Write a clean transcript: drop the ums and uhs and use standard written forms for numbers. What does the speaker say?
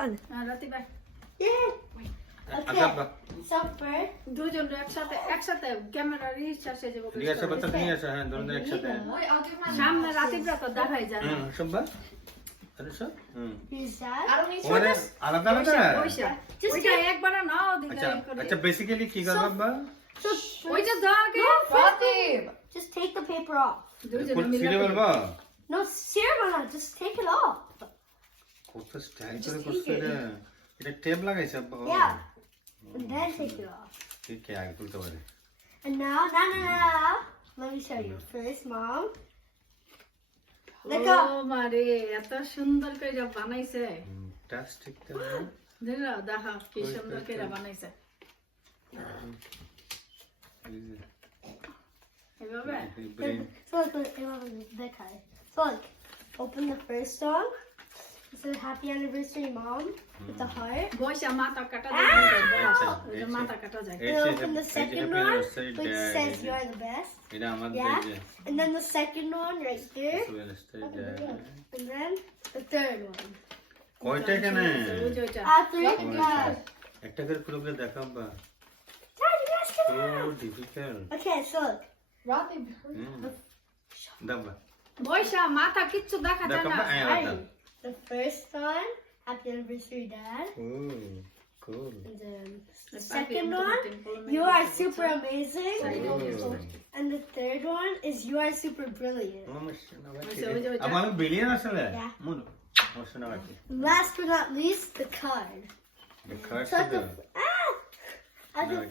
one. রাতে ভাই Yeah. আচ্ছা আব্বা So first, দুজন একসাথে ক্যামেরার রিচার্জ হয়ে যাবে ঠিক আছে বাচ্চা নিয়ে আসো হ্যাঁ দুজন একসাথে সামনে রাতে তো দেখাই যায় না সব্বা আরে সব use that. ওরে আলাদা আলাদা ওইটা ওইটা একবার নাও দিলে আচ্ছা করে আচ্ছা বেসিক্যালি কি করব আব্বা So ওইটা দাও আগে just take the paper off. দুজন সিলে বলবো No, Sierra, just take it off. কত স্টাইল করে করছে রে এটা টেপ লাগাইছে আব্বা Yeah. And then take it off. ঠিক আছে আগে তুলতে পারে And now, no. Let me show you. First, Mom. Look ও up. মারে এত সুন্দর করে বানাইছে ফ্যান্টাস্টিক তো দিলা দেখা কি সুন্দর করে বানাইছে এভাবে So look, open the first song. It says Happy Anniversary, Mom, with the heart. বয়সা মাথা কাটা যায় মাথা কাটা যায় And open the second one, which says You Are the Best. এটা আমার Yeah. And then the second one right there. And then the third one. কয়টা কেন Three. Yeah. একটা করে পুরো করে দেখাও বা Dad, you guys so can difficult Okay, so দাবা বয়সা মাথা কিচ্ছু দেখা যায় দেখাও না আয় আলাদা the first one, Happy Anniversary, Dad. Oh cool And then the second one, You Are Super Amazing. And the third one is You Are Super Brilliant. আমার বিলিয়ন আসলে Yeah. মুনো অবশ্য না বাকি Last but not least, the card. the card So at the, I have to